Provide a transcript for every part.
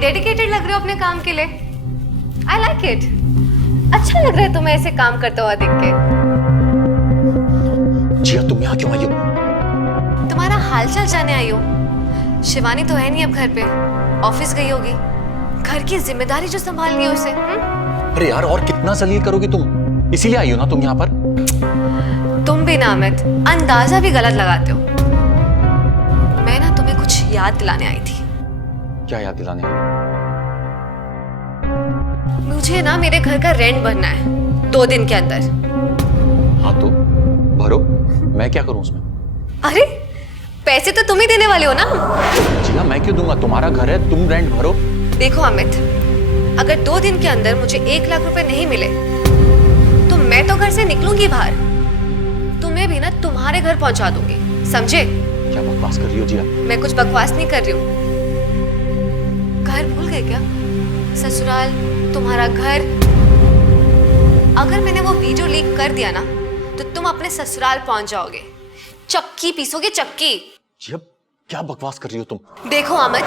Dedicated लग रहे हो अपने काम के लिए। I like it. अच्छा लग रहा है तुम्हें ऐसे काम करता हुआ देख के। जिया तुम यहाँ क्यों आई हो? तुम्हारा हालचाल जाने आई हो। शिवानी तो है नहीं अब घर पे, ऑफिस गई होगी। घर की जिम्मेदारी जो संभालनी है उसे। अरे यार और कितना जलील करोगी तुम, इसीलिए आई हो ना तुम यहाँ पर। तुम भी ना अमित, अंदाजा भी गलत लगाते हो। मैं ना तुम्हें कुछ याद दिलाने आई थी। क्या याद दिलाने? मुझे ना मेरे घर का रेंट भरना है 2 दिन के अंदर। हाँ तो भरो, मैं क्या करूं उसमें? अरे पैसे तो तुम ही देने वाले हो ना। जिया मैं क्यों दूंगा, तुम्हारा घर है, तुम रेंट भरो। देखो अमित, अगर 2 दिन के अंदर मुझे 1 लाख रुपए नहीं मिले तो मैं तो घर से निकलूंगी बाहर। तुम्हें भी ना तुम्हारे घर पहुंचा दूंगी, समझे? क्या बकवास कर रही हो जिया? मैं कुछ बकवास नहीं कर रही हूँ। घर भूल गए क्या? ससुराल, तुम्हारा घर। अगर मैंने वो वीडियो लीक कर दिया ना तो तुम अपने ससुराल पहुंच जाओगे, चक्की पीसोगे, चक्की। जिया क्या बकवास कर रही हो तुम? देखो अमित,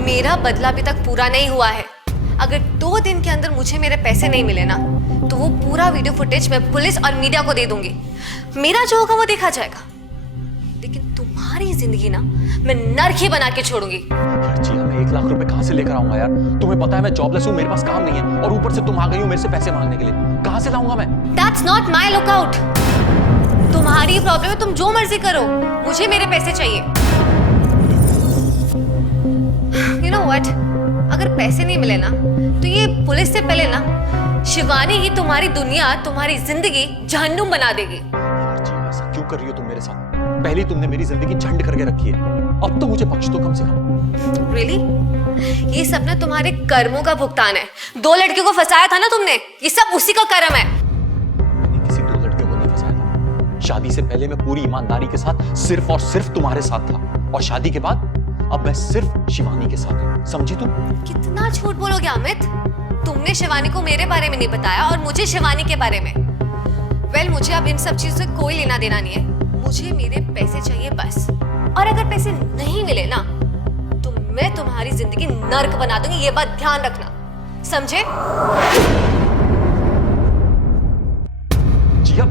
मेरा बदला अभी तक पूरा नहीं हुआ है। अगर 2 दिन के अंदर मुझे मेरे पैसे नहीं मिले ना तो वो पूरा वीडियो फुटेज मैं पुलिस और मीडिया को दे दूंगी। मेरा जो होगा वो देखा जाएगा, लेकिन तुम्हारी जिंदगी ना मैं नर्क ही बना के छोड़ूंगी। यार जिया मैं 1 लाख रुपए कहाँ से लेकर आऊंगा यार? तुम्हें पता है मैं जॉबलेस हूँ, मेरे पास काम नहीं है, और ऊपर से तुम आ गई हो मेरे से पैसे मांगने के लिए। कहाँ से लाऊंगा मैं? That's not my lookout। तुम्हारी प्रॉब्लम है, तुम जो मर्जी करो, मुझे मेरे पैसे चाहिए। You know what? अगर पैसे नहीं मिले ना तो ये पुलिस से पहले ना शिवानी ही तुम्हारी दुनिया, तुम्हारी जिंदगी जहन्नुम बना देगी। यार जिया ऐसा क्यों कर रही हो तुम मेरे साथ? पहले तुमने मेरी जिंदगी झंड करके रखी है, अब तो मुझे बख्श दो कम से कम। Really? ये सब ना तुम्हारे कर्मों का भुगतान है। 2 लड़कियों को फंसाया था ना तुमने, ये सब उसी का कर्म है। मैंने किसी 2 लड़कियों को नहीं फंसाया था। शादी से पहले मैं पूरी ईमानदारी के साथ सिर्फ और सिर्फ तुम्हारे साथ था, और शादी के बाद अब मैं सिर्फ शिवानी के साथ हूँ, समझी तुम? कितना झूठ बोलोगे अमित? तुमने शिवानी को मेरे बारे में नहीं बताया और मुझे शिवानी के बारे में। वेल, मुझे अब इन सब चीजों से कोई लेना देना नहीं है। मुझे मेरे पैसे चाहिए बस। और अगर पैसे नहीं मिले ना तो मैं तुम्हारी जिंदगी नर्क बना दूंगी, ये बात ध्यान रखना, समझे? जिया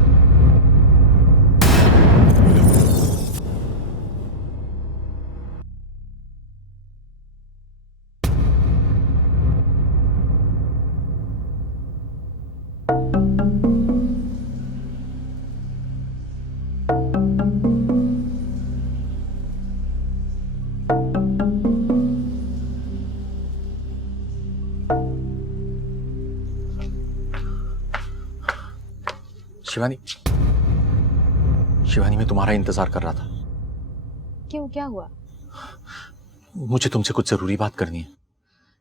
शिवानी, शिवानी मैं तुम्हारा इंतजार कर रहा था। क्यों, क्या हुआ? मुझे तुमसे कुछ जरूरी बात करनी है।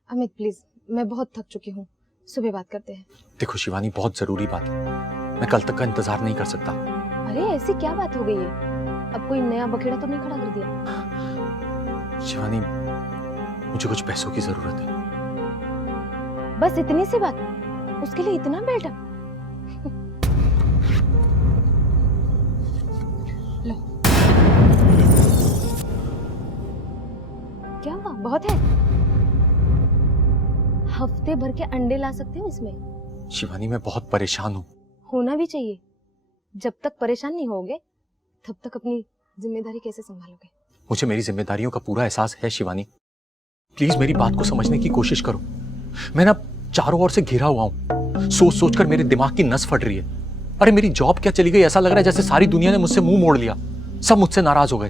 अमित प्लीज, मैं बहुत थक चुकी हूँ, सुबह बात करते हैं। देखो शिवानी, बहुत जरूरी बात है, मैं कल तक का इंतजार नहीं कर सकता। अरे ऐसी क्या बात हो गई है? अब कोई नया बखेड़ा तो नहीं खड़ा कर दिया? शिवानी मुझे कुछ पैसों की जरूरत है। बस इतनी सी बात, उसके लिए इतना बिल्डअप? लो, क्या हुआ? बहुत है? हफ्ते भर के अंडे ला सकते हो इसमें। शिवानी मैं बहुत परेशान हूँ। होना भी चाहिए। जब तक परेशान नहीं होगे तब तक अपनी जिम्मेदारी कैसे संभालोगे? मुझे मेरी जिम्मेदारियों का पूरा एहसास है शिवानी, प्लीज मेरी बात को समझने की कोशिश करो। मैं ना चारों ओर से घिरा हुआ हूँ, सोच सोच कर मेरे दिमाग की नस फट रही है। अरे मेरी जॉब क्या चली गई, ऐसा लग रहा है जैसे सारी दुनिया ने मुझसे मुंह मोड़ लिया, सब मुझसे नाराज हो गए।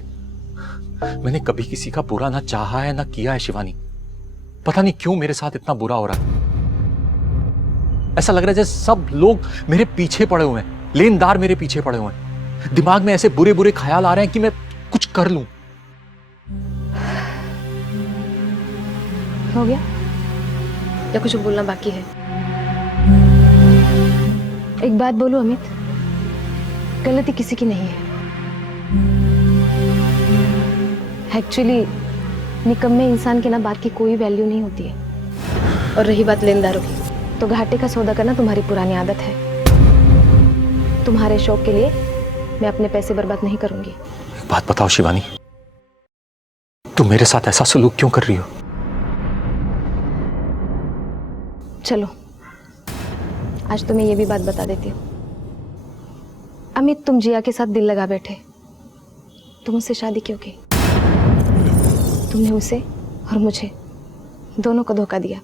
मैंने कभी किसी का बुरा ना चाहा है ना किया है शिवानी, पता नहीं क्यों मेरे साथ इतना बुरा हो रहा है। ऐसा लग रहा है जैसे सब लोग मेरे पीछे पड़े हुए हैं, लेनदार मेरे पीछे पड़े हुए हैं। दिमाग में ऐसे बुरे बुरे ख्याल आ रहे हैं कि मैं कुछ कर लूं। हो गया या कुछ बोलना बाकी है? एक बात बोलो अमित, गलती किसी की नहीं है। एक्चुअली निकम्मे इंसान के ना बात की कोई वैल्यू नहीं होती है। और रही बात लेनदारों की, तो घाटे का सौदा करना तुम्हारी पुरानी आदत है। तुम्हारे शौक के लिए मैं अपने पैसे बर्बाद नहीं करूंगी। एक बात बताओ शिवानी, तुम मेरे साथ ऐसा सलूक क्यों कर रही हो? चलो आज तुम्हें ये भी बात बता देती हूँ। अमित, तुम जिया के साथ दिल लगा बैठे। तुम उससे शादी क्यों की? तुमने उसे और मुझे दोनों को धोखा दिया।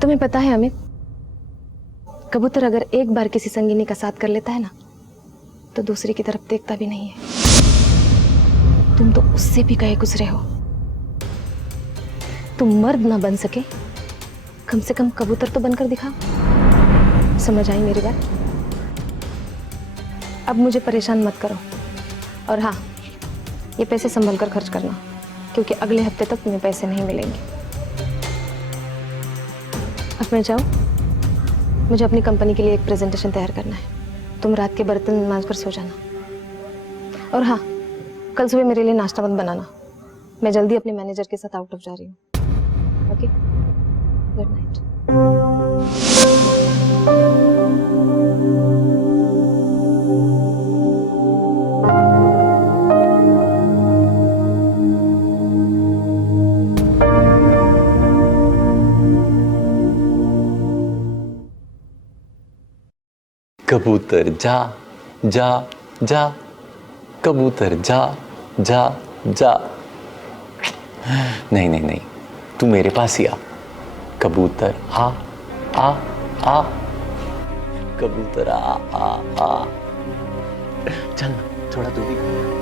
तुम्हें पता है अमित, कबूतर अगर एक बार किसी संगिनी का साथ कर लेता है ना, तो दूसरी की तरफ देखता भी नहीं है। तुम तो उससे भी गए गुजरे हो। तुम मर्द ना बन सके, कम से कम कबूतर तो बनकर दिखाओ। समझ आई मेरी बात? अब मुझे परेशान मत करो। और हाँ, ये पैसे संभल कर खर्च करना, क्योंकि अगले हफ्ते तक तुम्हें पैसे नहीं मिलेंगे। अब मैं जाऊँ, मुझे अपनी कंपनी के लिए एक प्रेजेंटेशन तैयार करना है। तुम रात के बर्तन मांज कर सो जाना। और हाँ, कल सुबह मेरे लिए नाश्ता मत बनाना। मैं जल्दी अपने मैनेजर के साथ आउट ऑफ जा रही हूँ। Okay, good night. कबूतर जा जा जा, कबूतर जा जा जा। नहीं नहीं नहीं, तू मेरे पास ही आ। कबूतर आ आ आ, कबूतर आ आ आ। चल ना, थोड़ा दूरी कर।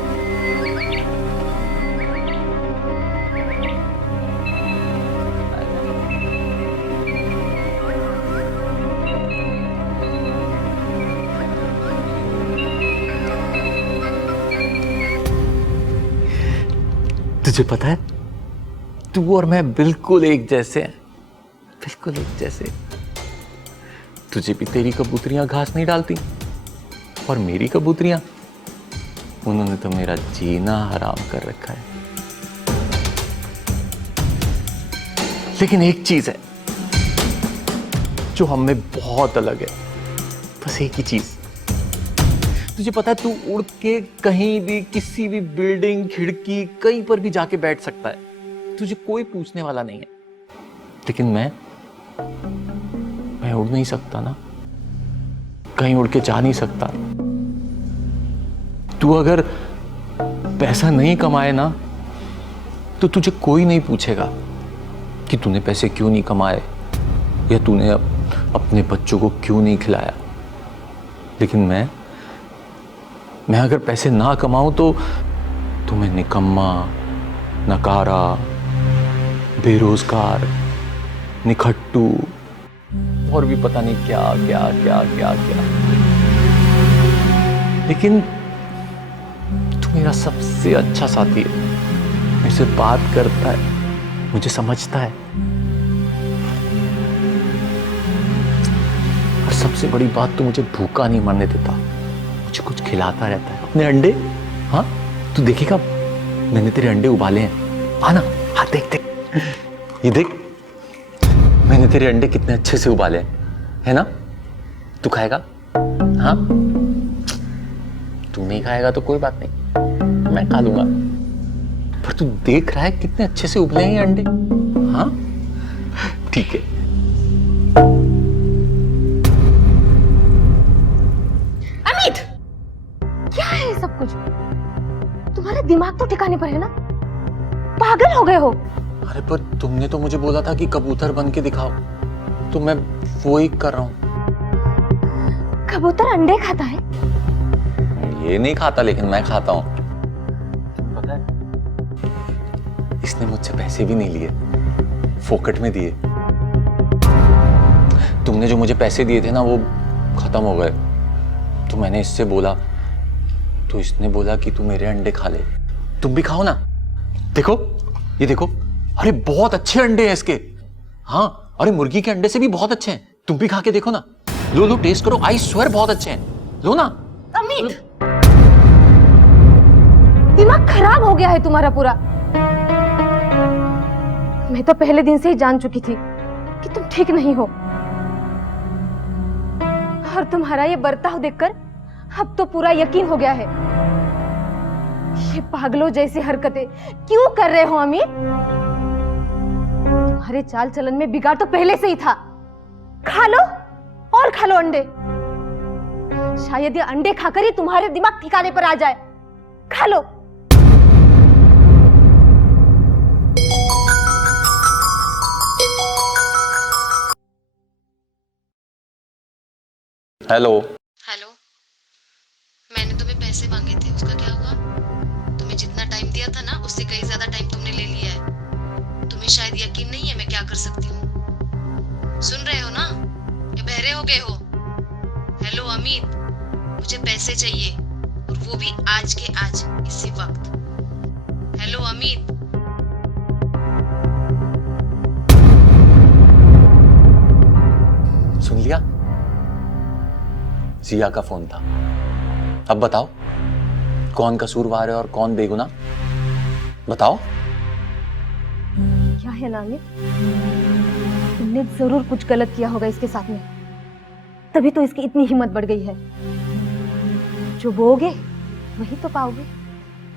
तुझे पता है, तू और मैं बिल्कुल एक जैसे हैं, बिल्कुल एक जैसे। तुझे भी तेरी कबूतरियां घास नहीं डालती, और मेरी कबूतरियां, उन्होंने तो मेरा जीना हराम कर रखा है। लेकिन एक चीज है जो हम में बहुत अलग है, बस एक ही चीज। तुझे पता है, तू उड़ के कहीं भी, किसी भी बिल्डिंग, खिड़की, कहीं पर भी जाके बैठ सकता है, तुझे कोई पूछने वाला नहीं है। लेकिन मैं उड़ नहीं सकता ना, कहीं उड़ के जा नहीं सकता। तू अगर पैसा नहीं कमाए ना, तो तुझे कोई नहीं पूछेगा कि तूने पैसे क्यों नहीं कमाए, या तूने अपने बच्चों को क्यों नहीं खिलाया। लेकिन मैं अगर पैसे ना कमाऊं तो मैं निकम्मा, नकारा, बेरोजगार, निखट्टू, और भी पता नहीं क्या क्या क्या क्या क्या। लेकिन तू मेरा सबसे अच्छा साथी है, मेरे से बात करता है, मुझे समझता है, और सबसे बड़ी बात, तो मुझे भूखा नहीं मरने देता, मुझे कुछ खिलाता रहता है। अपने अंडे, हाँ तू देखेगा, मैंने तेरे अंडे उबाले हैं, आना, हाँ देख देख, ये देख, मैंने तेरे अंडे कितने अच्छे से उबाले हैं, है ना? तू खाएगा? हाँ, तू नहीं खाएगा तो कोई बात नहीं, मैं खा लूंगा। पर तू देख रहा है कितने अच्छे से उबले हैं ये अंडे, हाँ? ठीक है। अमित, क्या है ये सब कुछ? तुम्हारा दिमाग तो ठिकाने पर है ना? पागल हो गए हो? अरे पर तुमने तो मुझे बोला था कि कबूतर बन के दिखाओ, तो मैं वो ही कर रहा हूँ। कबूतर अंडे खाता है? ये नहीं खाता, लेकिन मैं खाता हूँ। पता है, इसने मुझसे पैसे भी नहीं लिए, फोकट में दिए। तुमने जो मुझे पैसे दिए थे ना, वो खत्म हो गए, तो मैंने इससे बोला, तो इसने बोला कि तू मेरे अंडे खा ले। तुम भी खाओ ना, देखो, ये देखो, अरे बहुत अच्छे अंडे हैं इसके। हाँ, अरे मुर्गी के अंडे से भी बहुत अच्छे हैं, तुम भी खा के देखो ना। लो लो, टेस्ट करो, आई स्वेयर बहुत अच्छे हैं, लो ना। अमित, दिमाग खराब हो गया है तुम्हारा पूरा। मैं तो पहले दिन से ही जान चुकी थी कि तुम ठीक नहीं हो, और तुम्हारा ये बर्ताव देखकर अब तो पूरा यकीन हो गया है। ये पागलों जैसी हरकतें क्यों कर रहे हो अमित? तुम्हारे चाल चलन में बिगाड़ तो पहले से ही था। खा लो और खा लो अंडे। शायद ये अंडे खाकर ही तुम्हारे दिमाग ठिकाने पर आ जाए। खा लो। हेलो। हेलो, मैंने तुम्हें पैसे मांगे थे, उसका क्या हुआ? तुम्हें जितना टाइम दिया था ना, उससे कहीं ज्यादा टाइम तुमने ले लिया है। तुम्हें शायद यकीन नहीं है मैं क्या कर सकती हूँ। सुन रहे हो ना, या बहरे हो गए हो? हेलो अमित, मुझे पैसे चाहिए, और वो भी आज के आज, इसी वक्त। हेलो अमित। सुन लिया? जिया का फोन था। अब बताओ कौन कसूरवार है और कौन बेगुनाह? बताओ। क्या है नामित, तुमने जरूर कुछ गलत किया होगा इसके साथ में, तभी तो इसकी इतनी हिम्मत बढ़ गई है। जो बोओगे वही तो पाओगे।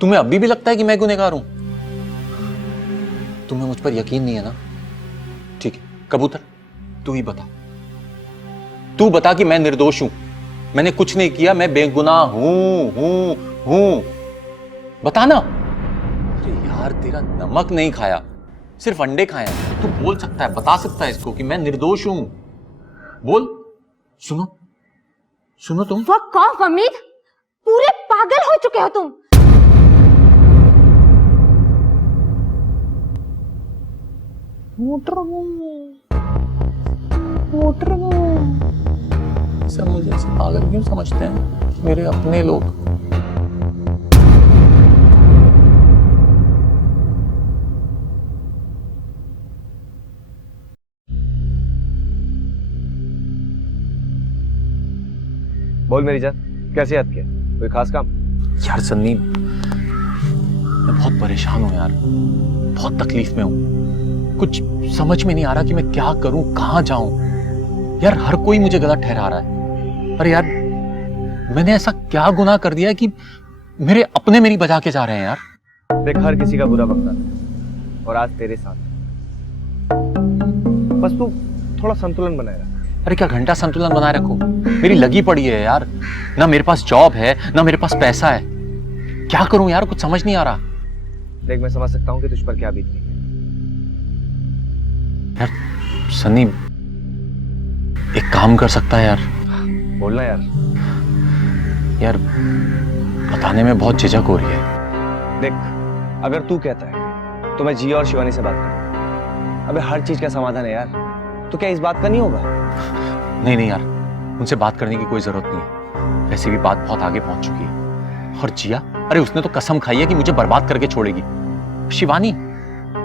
तुम्हें अभी भी लगता है कि मैं गुनहगार हूं? तुम्हें मुझ पर यकीन नहीं है ना? ठीक है कबूतर, तू ही बता। तू बता कि मैं निर्दोष हूं, मैंने कुछ नहीं किया, मैं बेगुनाह हूं। बता ना। अरे यार, तेरा नमक नहीं खाया, सिर्फ अंडे खाए हैं। तू बोल सकता है, बता सकता है इसको कि मैं निर्दोष हूं। बोल। सुनो तुम। फक ऑफ अमित, पूरे पागल हो चुके हो तुम। सब मुझे ऐसे पागल क्यों समझते हैं मेरे अपने लोग? बोल मेरी जान, कैसे याद किया? कोई खास काम? यार सन्नी, मैं बहुत परेशान हूं यार, बहुत तकलीफ में हूं। कुछ समझ में नहीं आ रहा कि मैं क्या करूं, कहां जाऊं। यार हर कोई मुझे गलत ठहरा रहा है। अरे यार, मैंने ऐसा क्या गुनाह कर दिया है कि मेरे अपने मेरी बजा के जा रहे हैं यार। देख, हर किसी का बुरा वक्त आता है, और आज तेरे साथ। बस तू थोड़ा संतुलन बनाए रख। अरे क्या घंटा संतुलन बनाए रखो? मेरी लगी पड़ी है यार, ना मेरे पास जॉब है, ना मेरे पास पैसा है। क्या करूं यार, कुछ समझ नहीं आ रहा। देख, मैं समझ सकता हूं कि तुझ पर क्या बीत रही है। यार सन्नी, एक काम कर सकता है यार? बोलना यार। यार बताने में बहुत झिझक हो रही है। देख, अगर तू कहता है तो मैं जिया और शिवानी से बात करूं। अबे हर चीज का समाधान है यार, तो क्या इस बात का नहीं होगा? नहीं यार, उनसे बात करने की कोई जरूरत नहीं है। वैसे भी बात बहुत आगे पहुंच चुकी है। और जिया, अरे उसने तो कसम खाई है कि मुझे बर्बाद करके छोड़ेगी। शिवानी,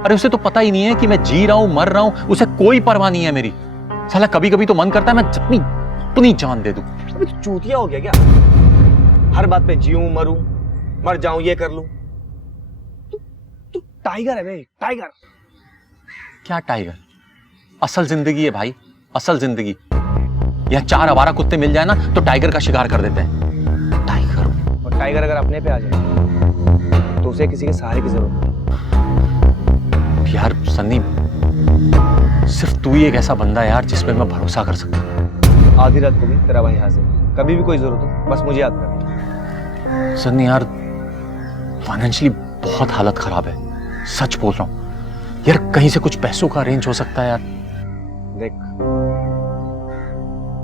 अरे उसे तो पता ही नहीं है कि मैं जी रहा हूं, मर रहा हूं, उसे कोई परवाह नहीं है मेरी। साला कभी कभी तो मन करता है मैं अपनी जान दे दूं। अबे तू चूतिया हो गया क्या? हर बात पे जीऊं, मरूं, मर जाऊं, ये कर लूं। तू टाइगर है बे, टाइगर। क्या टाइगर? असल जिंदगी है भाई, असल जिंदगी। यहाँ 4 आवारा कुत्ते मिल जाए ना तो टाइगर का शिकार कर देते हैं। टाइगर। और टाइगर अगर अपने पे आ जाए तो उसे किसी के सहारे की जरूरत नहीं। यार सन्नी, सिर्फ तू ही एक ऐसा बंदा है यार जिस पे मैं भरोसा कर सकता हूँ। आधी रात को भी तेरा भाई हाजिर, कभी भी कोई जरूरत हो बस मुझे याद कर। सन्नी यार, फाइनेंशियली बहुत हालत खराब है, सच बोल रहा हूँ यार। कहीं से कुछ पैसों का अरेंज हो सकता है यार? देख,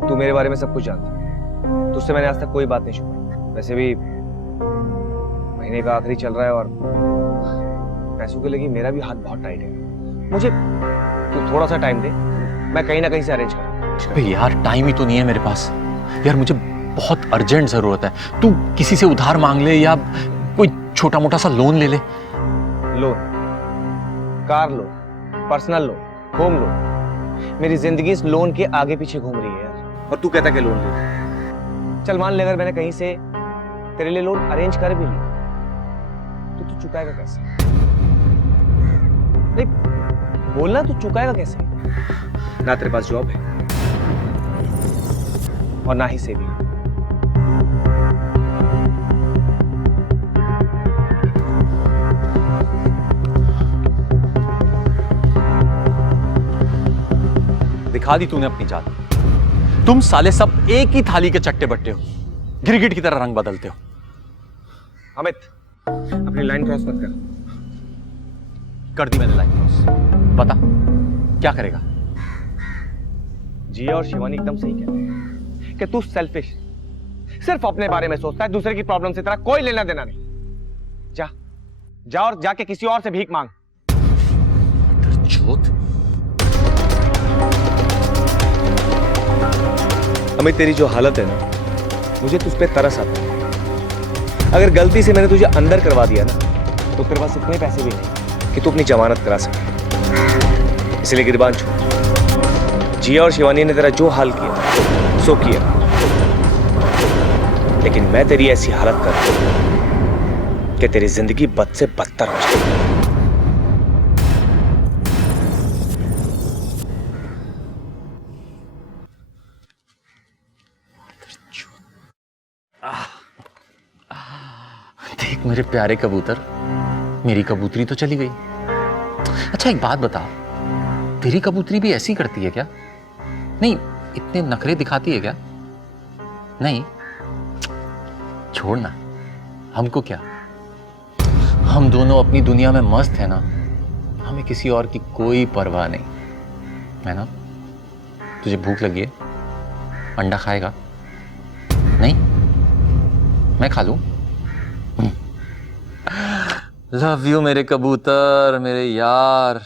तू मेरे बारे में सब कुछ जानता है, तुझसे मैंने आज तक कोई बात नहीं छुपाई। वैसे भी महीने का आखिरी चल रहा है और पैसों के लगी मेरा भी हाथ बहुत टाइट है। मुझे तू थोड़ा सा टाइम दे, मैं कहीं ना कहीं से अरेंज करूँ। यार टाइम ही तो नहीं है मेरे पास यार, मुझे बहुत अर्जेंट जरूरत है। तू किसी से उधार मांग ले या कोई छोटा मोटा सा लोन ले ले। Loan, car loan, personal loan, home loan. मेरी जिंदगी इस लोन के आगे पीछे घूम रही है यार, और तू कहता कि लोन ले। चल मान ले अगर मैंने कहीं से तेरे लिए लोन अरेंज कर भी लिया तो तू चुकाएगा कैसे? नहीं बोलना, तू चुकाएगा कैसे? ना तेरे पास जॉब है और ना ही सेविंग। दिखा दी तूने अपनी जात। तुम साले सब एक ही थाली के चट्टे बट्टे हो, गिरगिट की तरह रंग बदलते हो। अमित, अपनी लाइन क्रॉस मत कर दी मैंने लाइन क्रॉस। बता क्या करेगा? जिया और शिवानी एकदम सही कहते हैं कि तू सेल्फिश, सिर्फ अपने बारे में सोचता है, दूसरे की प्रॉब्लम से तेरा कोई लेना देना नहीं। जा जा और जाके किसी और से भीख मांग। चोत। अमित, तेरी जो हालत है ना, मुझे तुझ पे तरस आता है। अगर गलती से मैंने तुझे अंदर करवा दिया ना, तो तेरे पास इतने पैसे भी नहीं कि तू अपनी जमानत करा सके। इसलिए गिरबान छोड़। जिया और शिवानी ने तेरा जो हाल किया सो किया, लेकिन मैं तेरी ऐसी हालत कर कि तेरी जिंदगी बद से बदतर हो जाए। देख मेरे प्यारे कबूतर, मेरी कबूतरी तो चली गई। अच्छा एक बात बता, तेरी कबूतरी भी ऐसी करती है क्या? नहीं, इतने नखरे दिखाती है क्या? नहीं, छोड़ना, हमको क्या, हम दोनों अपनी दुनिया में मस्त है ना, हमें किसी और की कोई परवाह नहीं है ना। तुझे भूख लगी है, अंडा खाएगा? नहीं, मैं खा लूं? लव यू मेरे कबूतर, मेरे यार,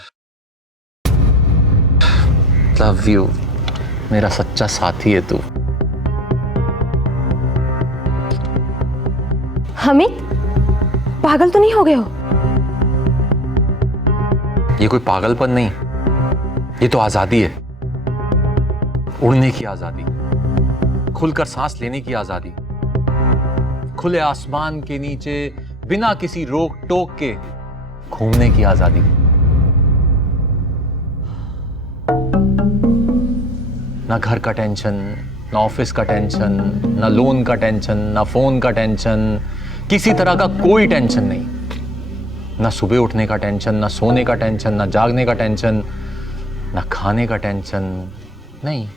लव यू, मेरा सच्चा साथी है तू। अमित, पागल तो नहीं हो गए हो? ये कोई पागलपन नहीं, ये तो आजादी है। उड़ने की आजादी, खुलकर सांस लेने की आजादी, खुले आसमान के नीचे बिना किसी रोक टोक के घूमने की आजादी। ना घर का टेंशन, ना ऑफिस का टेंशन, ना लोन का टेंशन, ना फोन का टेंशन, किसी तरह का कोई टेंशन नहीं। ना सुबह उठने का टेंशन, ना सोने का टेंशन, ना जागने का टेंशन, ना खाने का टेंशन। नहीं,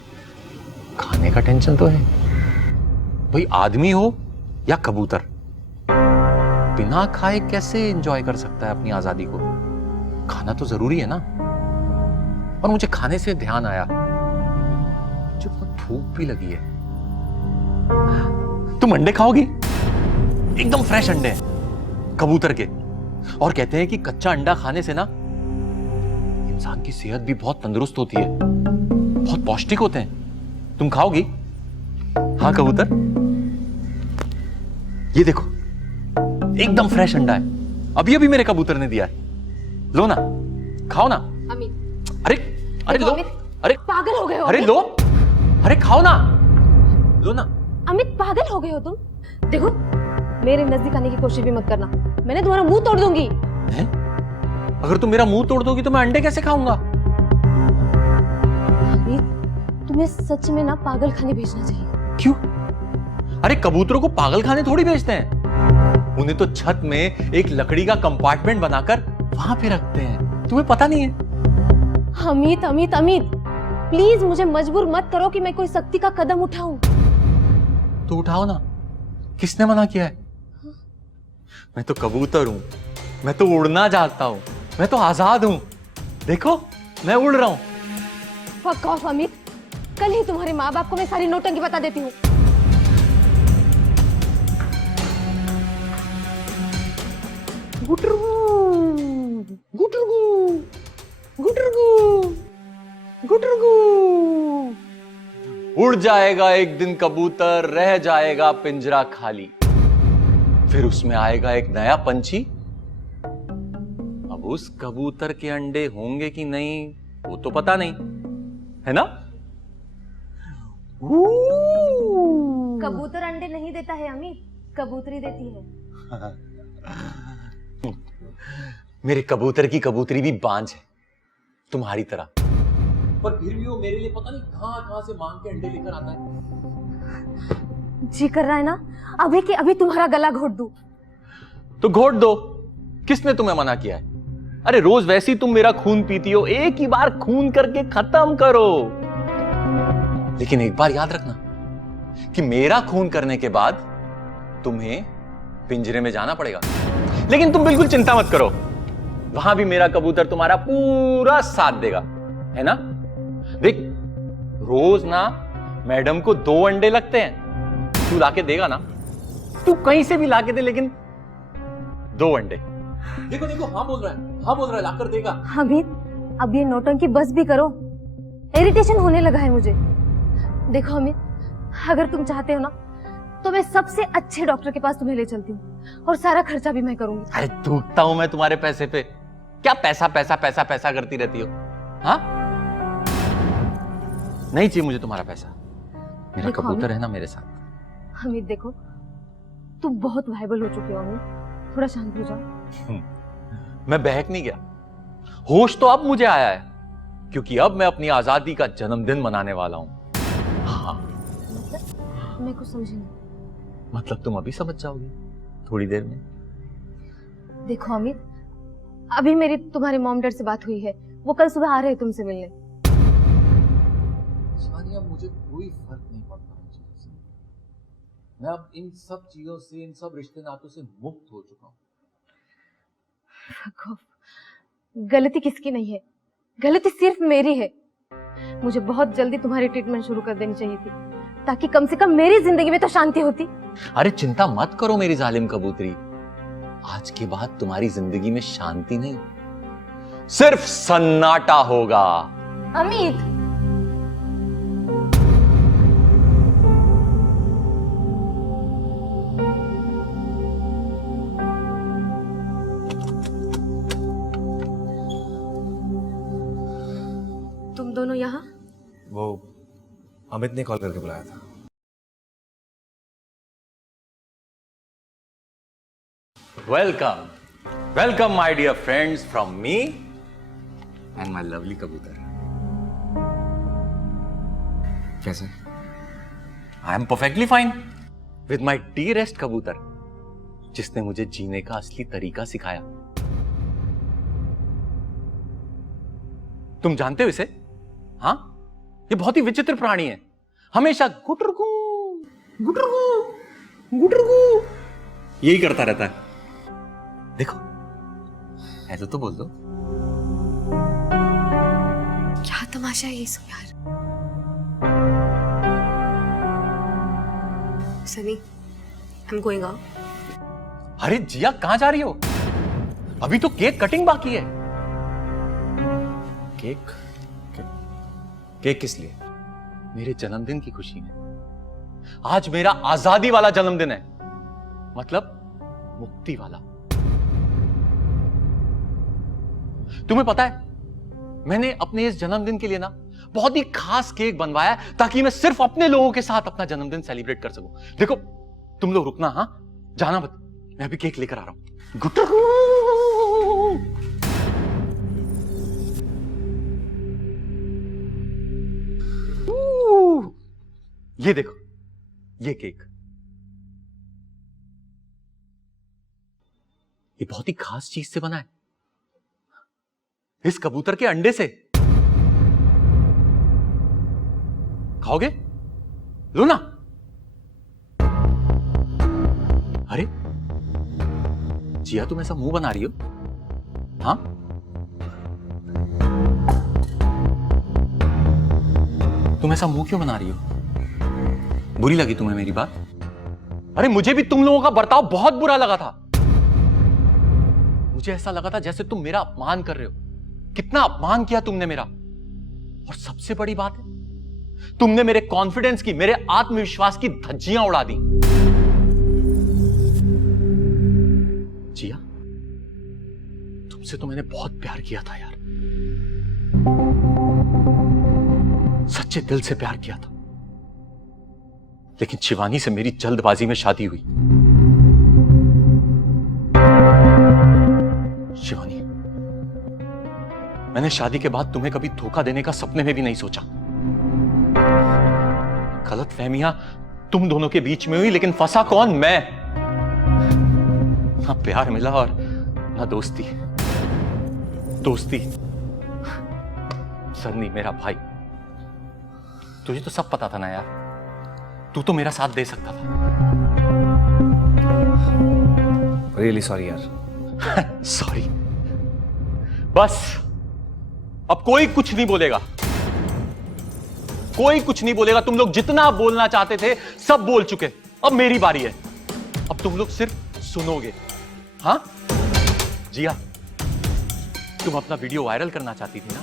खाने का टेंशन तो है भाई, आदमी हो या कबूतर, बिना खाए कैसे एंजॉय कर सकता है अपनी आजादी को? खाना तो जरूरी है ना। और मुझे खाने से ध्यान आया, मुझे बहुत भूख भी लगी है। तुम अंडे खाओगी? एकदम फ्रेश अंडे हैं, कबूतर के। और कहते हैं कि कच्चा अंडा खाने से ना इंसान की सेहत भी बहुत तंदुरुस्त होती है, बहुत पौष्टिक होते हैं। तुम खाओगी? हाँ कबूतर, ये देखो एकदम फ्रेश अंडा है, अभी अभी मेरे कबूतर ने दिया है। लो ना, खाओ ना। अमित, अरे अरे लो, अरे पागल हो गए हो? अरे लो, अरे खाओ ना, लो ना। अमित, पागल हो गए हो तुम? देखो, मेरे नजदीक आने की कोशिश भी मत करना, मैंने तुम्हारा मुंह तोड़ दूंगी। हैं? अगर तुम मेरा मुंह तोड़ दोगी तो मैं अंडे कैसे खाऊंगा? अमित, तुम्हें सच में ना पागल खाने भेजना चाहिए। क्यों? अरे कबूतरों को पागल खाने थोड़ी भेजते हैं, उन्हें तो छत में एक लकड़ी का कंपार्टमेंट बनाकर वहां पे रखते हैं। तुम्हें पता नहीं है? अमित अमित अमित, प्लीज मुझे मजबूर मत करो कि मैं कोई सख्ती का कदम उठाऊं। तो उठाओ ना, किसने मना किया है? मैं तो कबूतर हूं, मैं तो उड़ना चाहता हूं, मैं तो आजाद हूं। देखो मैं उड़ रहा हूं। फक ऑफ अमित, कल ही तुम्हारे माँ बाप को मैं सारी नौटंकी बता देती हूँ। गुटरगू गुटरगू गुटरगू गुटरगू। उड़ जाएगा एक दिन कबूतर, रह जाएगा पिंजरा खाली, फिर उसमें आएगा एक नया पंछी। अब उस कबूतर के अंडे होंगे कि नहीं वो तो पता नहीं, है ना? कबूतर अंडे नहीं देता है अमित, कबूतरी देती है। मेरे कबूतर की कबूतरी भी बांझ है तुम्हारी तरह, पर फिर भी वो मेरे लिए पता नहीं कहां से मांग के अंडे लेकर आता है। जी कर रहा है ना अभी कि अभी तुम्हारा गला घोट दूं। तो घोट दो, किसने तुम्हें मना किया है? अरे रोज वैसे ही तुम मेरा खून पीती हो, एक ही बार खून करके खत्म करो। लेकिन एक बार याद रखना कि मेरा खून करने के बाद तुम्हें पिंजरे में जाना पड़ेगा। लेकिन तुम बिल्कुल चिंता मत करो, वहां भी मेरा कबूतर तुम्हारा पूरा साथ देगा, है ना? देख, रोज ना मैडम को 2 अंडे लगते हैं, तू लाके देगा ना? तू कहीं से भी लाके दे, लेकिन 2 अंडे। देखो देखो, हाँ बोल रहा है, लाकर देगा। अमित, अब ये नौटंकी बस भी करो, इरिटेशन होने लगा है मुझे। देखो अमित, अगर तुम चाहते हो ना तो मैं सबसे अच्छे डॉक्टर के पास तुम्हें ले चलती हूँ और सारा खर्चा भी मैं करूंगी। अरे टूटता हूं मैं तुम्हारे पैसे पे, क्या पैसा पैसा पैसा पैसा करती रहती हो? हाँ, नहीं चाहिए मुझे तुम्हारा पैसा, मेरा देखो कबूतर अमित, है ना मेरे साथ। अमित देखो, तुम बहुत वायबल हो चुके हो अमित, थोड़ा शांत हो जाओ। मैं बहक नहीं गया, होश तो अब मुझे आया है, क्योंकि अब मैं अपनी आजादी का जन्मदिन मनाने वाला हूं। हाँ, मतलब मैं कुछ समझी नहीं। मतलब तुम अभी समझ जाओगे थोड़ी देर में। देखो अमित, अभी मेरी तुम्हारे मॉम डैड से बात हुई है, वो कल सुबह आ रहे हैं तुमसे मिलने। शिवानी, अब मुझे कोई फर्क नहीं पड़ता इन चीजों से। मैं अब इन सब चीजों से, इन सब रिश्ते नातों से मुक्त हो चुका हूँ। गलती किसकी नहीं है, गलती सिर्फ मेरी है। मुझे बहुत जल्दी तुम्हारी ट्रीटमेंट शुरू कर देनी चाहिए थी, ताकि कम से कम मेरी जिंदगी में तो शांति होती। अरे चिंता मत करो मेरी जालिम कबूतरी, आज के बाद तुम्हारी जिंदगी में शांति नहीं, सिर्फ सन्नाटा होगा। अमित, तुम दोनों यहाँ? वो अमित ने कॉल करके बुलाया था। Welcome welcome my dear friends from me and my lovely कबूतर। कैसे? I am perfectly fine with my dearest कबूतर, जिसने मुझे जीने का असली तरीका सिखाया। तुम जानते हो इसे? हाँ, ये बहुत ही विचित्र प्राणी है, हमेशा गुटरगू गुटरगू गुटरगू यही करता रहता है। देखो, ऐसा तो बोल दो। क्या तमाशा है ये सब यार। Sunny, I am going out. अरे जिया, कहां जा रही हो? अभी तो केक कटिंग बाकी है। केक? केक किस लिए? मेरे जन्मदिन की खुशी में। आज मेरा आजादी वाला जन्मदिन है, मतलब मुक्ति वाला। तुम्हें पता है, मैंने अपने इस जन्मदिन के लिए ना बहुत ही खास केक बनवाया, ताकि मैं सिर्फ अपने लोगों के साथ अपना जन्मदिन सेलिब्रेट कर सकूं। देखो, तुम लोग रुकना, हाँ, जाना मत, मैं अभी केक लेकर आ रहा हूं। गुटरू। ये देखो, ये केक, ये बहुत ही खास चीज से बना है, इस कबूतर के अंडे से। खाओगे? लो ना। अरे जिया, तुम ऐसा मुंह बना रही हो? हाँ, तुम ऐसा मुंह क्यों बना रही हो? बुरी लगी तुम्हें मेरी बात? अरे मुझे भी तुम लोगों का बर्ताव बहुत बुरा लगा था। मुझे ऐसा लगा था जैसे तुम मेरा अपमान कर रहे हो। कितना अपमान किया तुमने मेरा। और सबसे बड़ी बात है, तुमने मेरे कॉन्फिडेंस की, मेरे आत्मविश्वास की धज्जियां उड़ा दी। जिया, तुमसे तो मैंने बहुत प्यार किया था यार, सच्चे दिल से प्यार किया था। लेकिन शिवानी से मेरी जल्दबाजी में शादी हुई। शिवानी, मैंने शादी के बाद तुम्हें कभी धोखा देने का सपने में भी नहीं सोचा। गलतफहमियां तुम दोनों के बीच में हुई, लेकिन फंसा कौन? मैं। ना प्यार मिला और ना दोस्ती। दोस्ती सन्नी मेरा भाई, तुझे तो सब पता था ना यार, तू तो मेरा साथ दे सकता था। रियली सॉरी यार। सॉरी। बस अब कोई कुछ नहीं बोलेगा, कोई कुछ नहीं बोलेगा। तुम लोग जितना बोलना चाहते थे सब बोल चुके, अब मेरी बारी है। अब तुम लोग सिर्फ सुनोगे। हाँ जिया, तुम अपना वीडियो वायरल करना चाहती थी ना,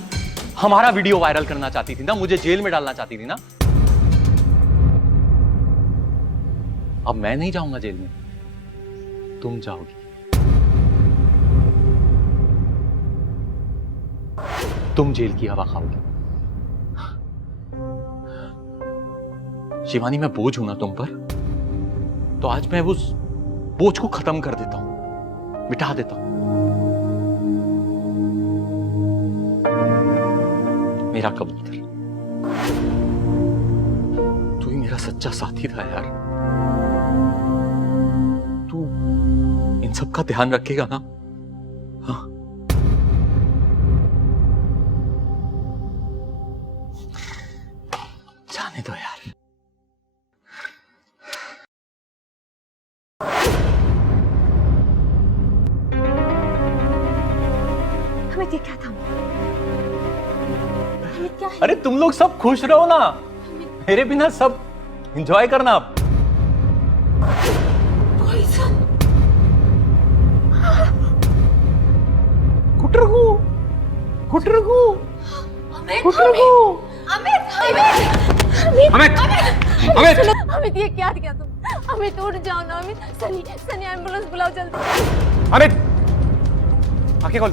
हमारा वीडियो वायरल करना चाहती थी ना, मुझे जेल में डालना चाहती थी ना। अब मैं नहीं जाऊंगा जेल में, तुम जाओगी। तुम जेल की हवा खाओगे। शिवानी, मैं बोझ हूं ना तुम पर, तो आज मैं उस बोझ को खत्म कर देता हूं, मिटा देता हूं। मेरा कबूतर, तू ही मेरा सच्चा साथी था यार। तू इन सब का ध्यान रखेगा ना? हाँ? जाने दो यार। अमित, ये क्या था? अमित, क्या है? अरे तुम लोग सब खुश रहो ना, मेरे बिना सब एंजॉय करना। अब कुटरगू, कुटरगू, अमित, कुटरगू। अमित, अमित, अमित, अमित, अमित, ये क्या किया तुम? अमित, उठ जाओ ना अमित। सनी, सनी, एम्बुलेंस बुलाओ जल्दी। अमित, आंखें खोल।